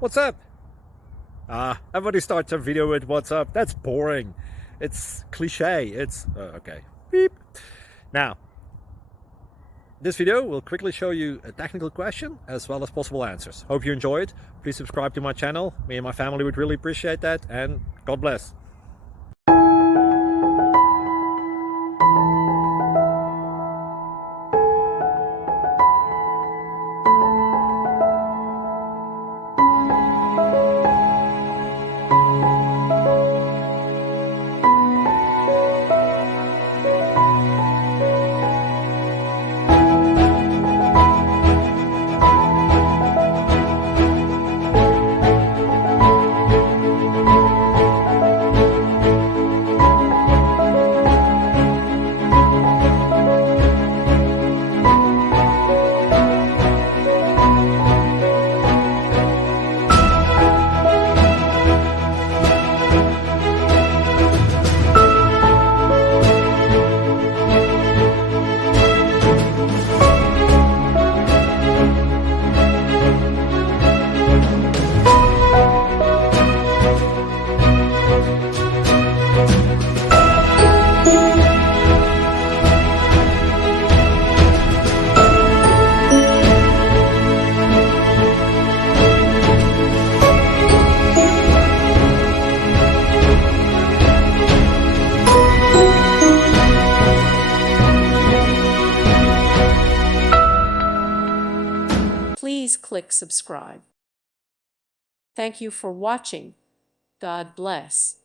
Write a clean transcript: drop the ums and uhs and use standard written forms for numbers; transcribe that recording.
What's up? Everybody starts a video with what's up. That's boring. It's cliche. It's okay. Beep. Now, this video will quickly show you a technical question as well as possible answers. Hope you enjoy it. Please subscribe to my channel. Me and my family would really appreciate that, and God bless. Please click subscribe. Thank you for watching. God bless.